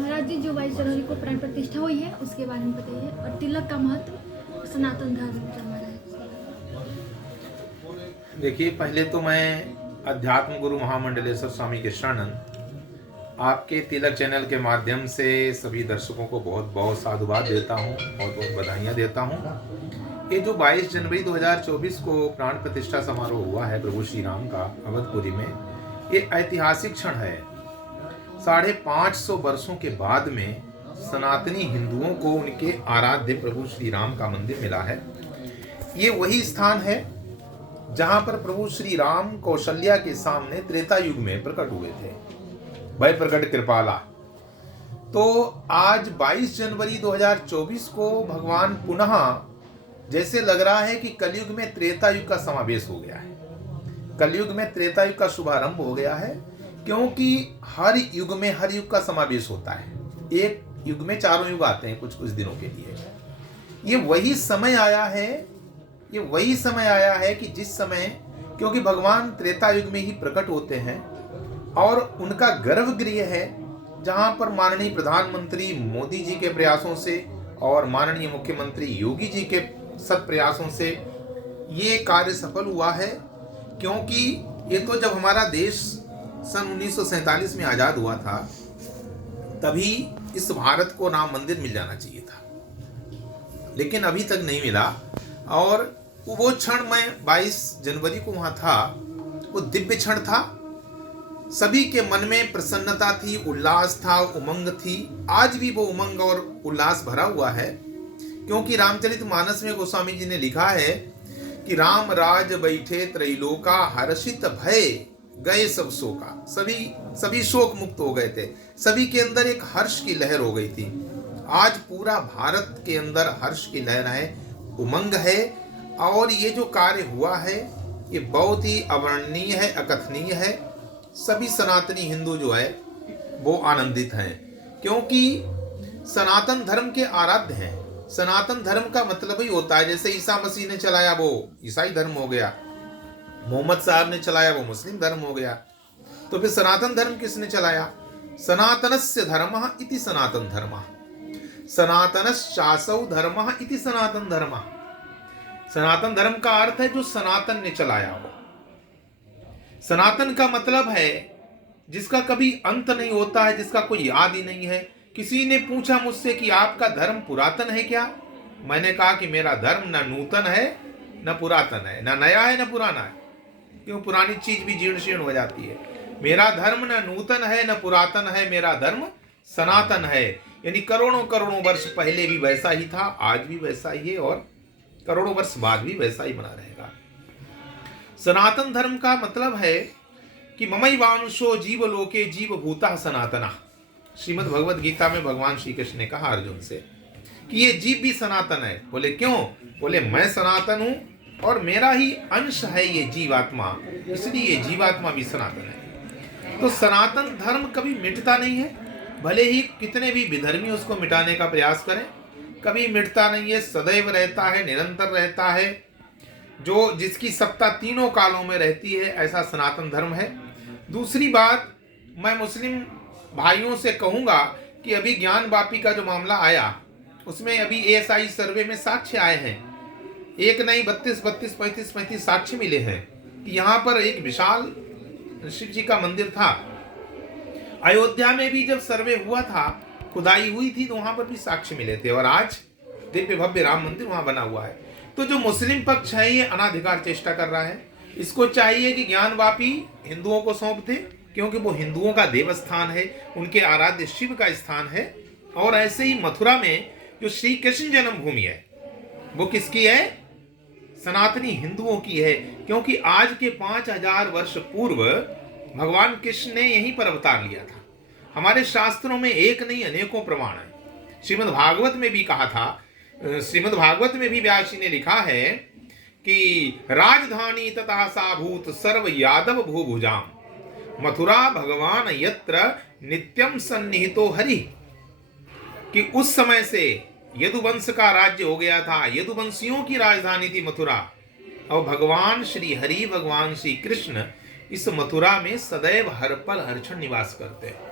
महाराज जी, जो 22 जनवरी को प्राण प्रतिष्ठा हुई है उसके बारे में बताइए, और तिलक का महत्व सनातन धर्म में हमारा है। देखिए, पहले तो मैं अध्यात्म गुरु महामंडलेश्वर स्वामी कृष्णानंद आपके तिलक चैनल के माध्यम से सभी दर्शकों को बहुत बहुत साधुवाद देता हूँ, बहुत बहुत बधाइयाँ देता हूँ। ये जो 22 जनवरी 2024 को प्राण प्रतिष्ठा समारोह हुआ है प्रभु श्री राम का अवधपुरी में, ये ऐतिहासिक क्षण है। 550 वर्षों के बाद में सनातनी हिंदुओं को उनके आराध्य प्रभु श्री राम का मंदिर मिला है। ये वही स्थान है जहाँ पर प्रभु श्री राम कौशल्या के सामने त्रेता युग में प्रकट हुए थे, भय प्रकट कृपाला। तो आज 22 जनवरी 2024 को भगवान पुनः, जैसे लग रहा है कि कलयुग में त्रेता युग का समावेश हो गया है, कलयुग में त्रेता युग का शुभारंभ हो गया है, क्योंकि हर युग में हर युग का समावेश होता है। एक युग में चारों युग आते हैं कुछ कुछ दिनों के लिए। ये वही समय आया है, ये वही समय आया है कि जिस समय, क्योंकि भगवान त्रेता युग में ही प्रकट होते हैं और उनका गर्भगृह है, जहां पर माननीय प्रधानमंत्री मोदी जी के प्रयासों से और माननीय मुख्यमंत्री योगी जी के सत प्रयासों से ये कार्य सफल हुआ है। क्योंकि ये तो जब हमारा देश सन 1947 में आज़ाद हुआ था, तभी इस भारत को राम मंदिर मिल जाना चाहिए था, लेकिन अभी तक नहीं मिला। और वो क्षण मैं 22 जनवरी को वहाँ था, वो दिव्य क्षण था। सभी के मन में प्रसन्नता थी, उल्लास था, उमंग थी। आज भी वो उमंग और उल्लास भरा हुआ है, क्योंकि रामचरितमानस में गोस्वामी जी ने लिखा है कि राम राज बैठे त्रैलोका, हर्षित भय गए सब शोका। सभी शोक मुक्त हो गए थे, सभी के अंदर एक हर्ष की लहर हो गई थी। आज पूरा भारत के अंदर हर्ष की लहर है, उमंग है। और ये जो कार्य हुआ है ये बहुत ही अवर्णनीय है, अकथनीय है। सभी सनातनी हिंदू जो है वो आनंदित हैं, क्योंकि सनातन धर्म के आराध्य हैं। सनातन धर्म का मतलब ही होता है, जैसे ईसा मसीह ने चलाया वो ईसाई धर्म हो गया, मोहम्मद साहब ने चलाया वो मुस्लिम धर्म हो गया, तो फिर सनातन धर्म किसने चलाया? सनातनस्य धर्मः इति सनातन धर्मः, सनातनश्चासौ धर्मः इति सनातन धर्मः। सनातन धर्म का अर्थ है जो सनातन ने चलाया हो। सनातन का मतलब है जिसका कभी अंत नहीं होता है, जिसका कोई याद ही नहीं है। किसी ने पूछा मुझसे कि आपका धर्म पुरातन है क्या? मैंने कहा कि मेरा धर्म न नूतन है न पुरातन है, न नया है न पुराना है। क्यों? पुरानी चीज भी जीर्ण शीर्ण हो जाती है। मेरा धर्म न नूतन है न पुरातन है, मेरा धर्म सनातन है। यानी करोड़ों करोड़ों वर्ष पहले भी वैसा ही था, आज भी वैसा ही है, और करोड़ों वर्ष बाद भी वैसा ही बना रहेगा। सनातन धर्म का मतलब है कि ममैवांशो जीव लोके जीव भूता सनातना। श्रीमद् भगवद गीता में भगवान श्री कृष्ण ने कहा अर्जुन से कि ये जीव भी सनातन है। बोले क्यों? बोले मैं सनातन हूं और मेरा ही अंश है ये जीवात्मा, इसलिए ये जीवात्मा भी सनातन है। तो सनातन धर्म कभी मिटता नहीं है, भले ही कितने भी विधर्मी उसको मिटाने का प्रयास करें, कभी मिटता नहीं है, सदैव रहता है, निरंतर रहता है। जो जिसकी सत्ता तीनों कालों में रहती है, ऐसा सनातन धर्म है। दूसरी बात, मैं मुस्लिम भाइयों से कहूँगा कि अभी ज्ञान वापी का जो मामला आया, उसमें अभी ASI सर्वे में साक्ष्य आए हैं, एक नहीं 32, 32, 35, 35 साक्ष्य मिले हैं कि यहाँ पर एक विशाल शिव जी का मंदिर था। अयोध्या में भी जब सर्वे हुआ था, खुदाई हुई थी, तो वहां पर भी साक्ष्य मिले थे, और आज दिव्य भव्य राम मंदिर वहां बना हुआ है। तो जो मुस्लिम पक्ष है ये अनाधिकार चेष्टा कर रहा है, इसको चाहिए कि ज्ञानवापी हिंदुओं को सौंप दे, क्योंकि वो हिंदुओं का देवस्थान है, उनके आराध्य शिव का स्थान है। और ऐसे ही मथुरा में जो श्री कृष्ण जन्मभूमि है, वो किसकी है? सनातनी हिंदुओं की है, क्योंकि आज के 5000 वर्ष पूर्व भगवान कृष्ण ने यहीं पर अवतार लिया था। हमारे शास्त्रों में एक नहीं अनेकों प्रमाण है। श्रीमद् भागवत में भी कहा था, श्रीमद् भागवत में भी व्यास जी ने लिखा है कि राजधानी तथा साभूत सर्व यादव भूभुजाम, मथुरा भगवान यत्र नित्यम सन्निहितो हरि। कि उस समय से यदुवंश का राज्य हो गया था, यदुवंशियों की राजधानी थी मथुरा, और भगवान श्री हरि, भगवान श्री कृष्ण इस मथुरा में सदैव हर पल हर क्षण निवास करते हैं।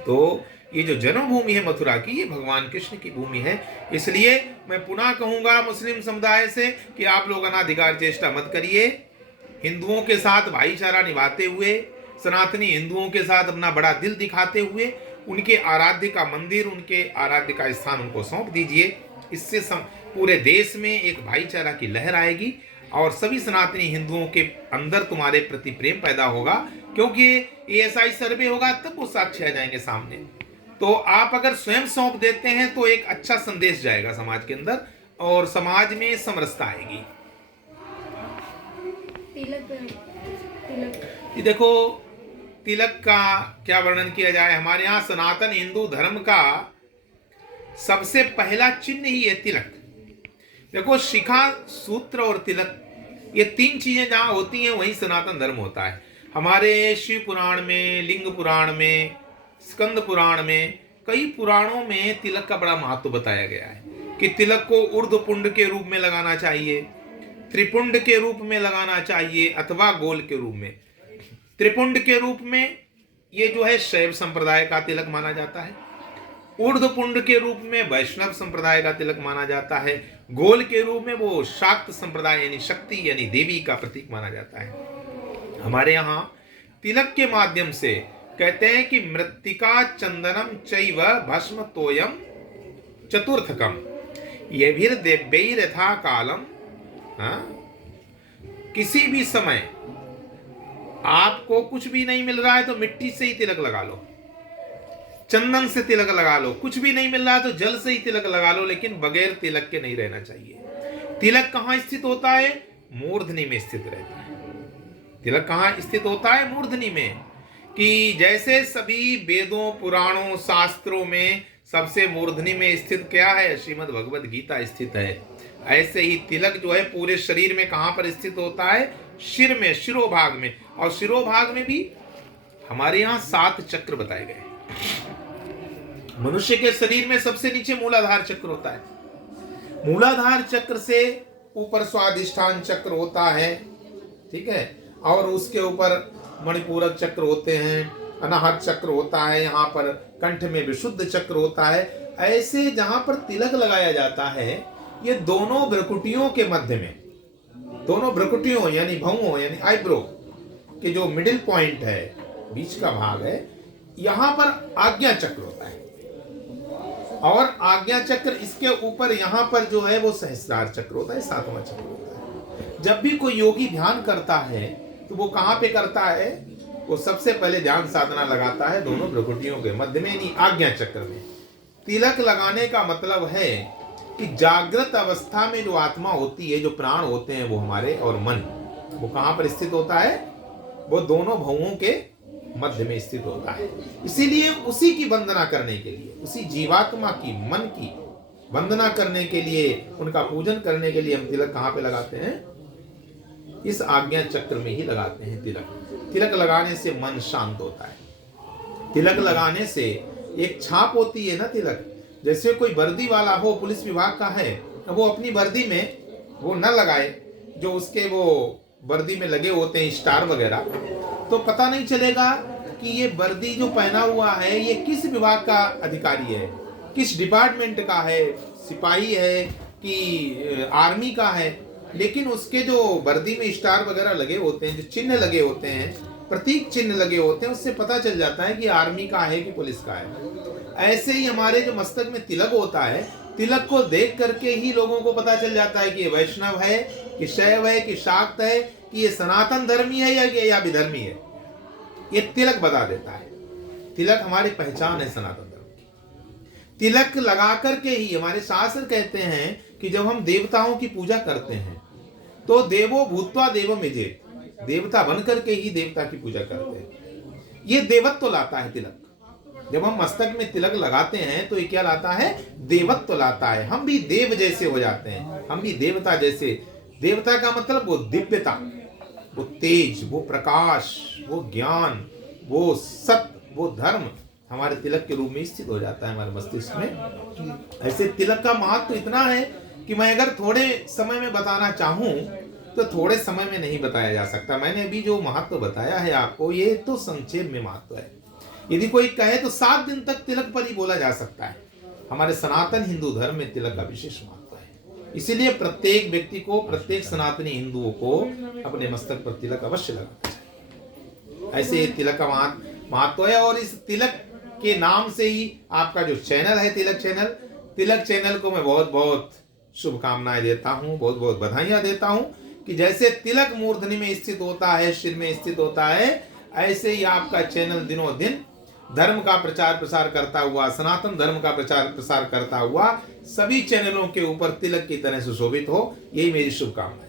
तो ये जो जन्मभूमि है मथुरा की, ये भगवान कृष्ण की भूमि है। इसलिए मैं पुनः कहूंगा मुस्लिम समुदाय से कि आप लोग अनाधिकार चेष्टा मत करिए। हिंदुओं के साथ भाईचारा निभाते हुए, सनातनी हिंदुओं के साथ अपना बड़ा दिल दिखाते हुए उनके आराध्य का मंदिर, उनके आराध्य का स्थान उनको सौंप दीजिए। इससे पूरे देश में एक भाईचारा की लहर आएगी और सभी सनातनी हिंदुओं के अंदर तुम्हारे प्रति प्रेम पैदा होगा, क्योंकि ASI सर्वे होगा तब वो साक्ष्य आ जाएंगे सामने। तो आप अगर स्वयं सौंप देते हैं तो एक अच्छा संदेश जाएगा समाज के अंदर और समाज में समरसता आएगी। ये देखो, तिलक का क्या वर्णन किया जाए। हमारे यहाँ सनातन हिंदू धर्म का सबसे पहला चिन्ह ही है तिलक। देखो, शिखा, सूत्र और तिलक, ये 3 चीजें जहां होती हैं वहीं सनातन धर्म होता है। हमारे शिव पुराण में, लिंग पुराण में, स्कंद पुराण में, कई पुराणों में तिलक का बड़ा महत्व बताया गया है कि तिलक को ऊर्ध्वपुंड के रूप में लगाना चाहिए, त्रिपुंड के रूप में लगाना चाहिए अथवा गोल के रूप में। त्रिपुंड के रूप में ये जो है शैव संप्रदाय का तिलक माना जाता है, ऊर्ध्वपुंड के रूप में वैष्णव संप्रदाय का तिलक माना जाता है, गोल के रूप में वो शाक्त संप्रदाय यानी शक्ति यानी देवी का प्रतीक माना जाता है। हमारे यहाँ तिलक के माध्यम से कहते हैं कि मृत्तिका चंदनम चैव भस्म तोयम चतुर्थकम ये भी देव्यैर यथा कालम। किसी भी समय आपको कुछ भी नहीं मिल रहा है तो मिट्टी से ही तिलक लगा लो, चंदन से तिलक लगा लो। कुछ भी नहीं मिल रहा है तो जल से ही तिलक लगा लो, लेकिन बगैर तिलक के नहीं रहना चाहिए। तिलक कहाँ स्थित होता है? मूर्धनी में स्थित रहता है। तिलक कहाँ स्थित होता है? मूर्धनी में। कि जैसे सभी वेदों, पुराणों, शास्त्रों में सबसे मूर्धनी में स्थित क्या है? श्रीमद् भगवद गीता स्थित है। ऐसे ही तिलक जो है पूरे शरीर में कहाँ पर स्थित होता है? शिर में, शिरोभाग में। और शिरोभाग में भी हमारे यहाँ 7 चक्र बताए गए। मनुष्य के शरीर में सबसे नीचे मूलाधार चक्र होता है। मूलाधार चक्र से ऊपर स्वादिष्ठान चक्र होता है, ठीक है, और उसके ऊपर मणिपूरक चक्र होते हैं, अनाहत चक्र होता है, यहाँ पर कंठ में विशुद्ध चक्र होता है। ऐसे जहां पर तिलक लगाया जाता है, ये दोनों भ्रुकुटियों के मध्य में, दोनों भ्रुकुटियों यानी भौहों यानी आईब्रो के जो मिडिल पॉइंट है, बीच का भाग है, यहां पर आज्ञा चक्र होता है। और आज्ञा चक्र इसके ऊपर यहां पर जो है वो सहस्रार चक्र होता है, 7वां चक्र होता है। जब भी कोई योगी ध्यान करता है तो वो कहां पे करता है? वो सबसे पहले ध्यान साधना लगाता है दोनों भ्रुकुटियों के मध्य में, यानी आज्ञा चक्र में। तिलक लगाने का मतलब है कि जागृत अवस्था में जो आत्मा होती है, जो प्राण होते हैं वो हमारे, और मन, वो कहां पर स्थित होता है? वो दोनों भवों के मध्य में स्थित होता है। इसीलिए उसी की वंदना करने के लिए, उसी जीवात्मा की, मन की वंदना करने के लिए, उनका पूजन करने के लिए हम तिलक कहां पे लगाते हैं? इस आज्ञा चक्र में ही लगाते हैं तिलक। तिलक लगाने से मन शांत होता है। तिलक लगाने से एक छाप होती है ना तिलक। जैसे कोई वर्दी वाला हो, पुलिस विभाग का है, वो अपनी वर्दी में वो न लगाए जो उसके वो वर्दी में लगे होते हैं स्टार वगैरह, तो पता नहीं चलेगा कि ये वर्दी जो पहना हुआ है ये किस विभाग का अधिकारी है, किस डिपार्टमेंट का है, सिपाही है कि आर्मी का है। लेकिन उसके जो वर्दी में स्टार वगैरह लगे होते हैं, जो चिन्ह लगे होते हैं, प्रतीक चिन्ह लगे होते हैं, उससे पता चल जाता है कि आर्मी का है कि पुलिस का है। ऐसे ही हमारे जो मस्तक में तिलक होता है, तिलक को देख करके ही लोगों को पता चल जाता है कि ये वैष्णव है, कि शैव है, कि शाक्त है, कि ये सनातन धर्मी है या विधर्मी है। ये तिलक बता देता है। तिलक हमारी पहचान है सनातन धर्म की। तिलक लगा करके ही हमारे शास्त्र कहते हैं कि जब हम देवताओं की पूजा करते हैं तो देवो भूत्वा देवम यजेत, देवता बन करके ही देवता की पूजा करते हैं। ये देवत्व लाता है तिलक। जब हम मस्तक में तिलक लगाते हैं तो ये क्या लाता है? देवत्व लाता है। हम भी देव जैसे हो जाते हैं, हम भी देवता जैसे। देवता का मतलब वो दिव्यता, वो तेज, वो प्रकाश, वो ज्ञान, वो सत्य, वो धर्म हमारे तिलक के रूप में स्थित हो जाता है हमारे मस्तिष्क में। ऐसे तिलक का महत्व इतना है कि मैं अगर थोड़े समय में बताना चाहूं तो थोड़े समय में नहीं बताया जा सकता। मैंने अभी जो महत्व बताया है आपको, ये तो संक्षेप में महत्व है। यदि कोई कहे तो 7 दिन तक तिलक पर ही बोला जा सकता है। हमारे सनातन हिंदू धर्म में तिलक का विशेष महत्व है, इसीलिए प्रत्येक व्यक्ति को, प्रत्येक सनातनी हिंदुओं को अपने मस्तक पर तिलक अवश्य लगाना चाहिए। ऐसे तिलक का महत्व है। और इस तिलक के नाम से ही आपका जो चैनल है तिलक चैनल को मैं बहुत बहुत शुभकामनाएं देता हूं, बहुत बहुत बधाइयां देता हूं कि जैसे तिलक मूर्धनि में स्थित होता है, सिर में स्थित होता है, ऐसे ही आपका चैनल दिनों दिन धर्म का प्रचार प्रसार करता हुआ, सनातन धर्म का प्रचार प्रसार करता हुआ सभी चैनलों के ऊपर तिलक की तरह सुशोभित हो, यही मेरी शुभकामना है।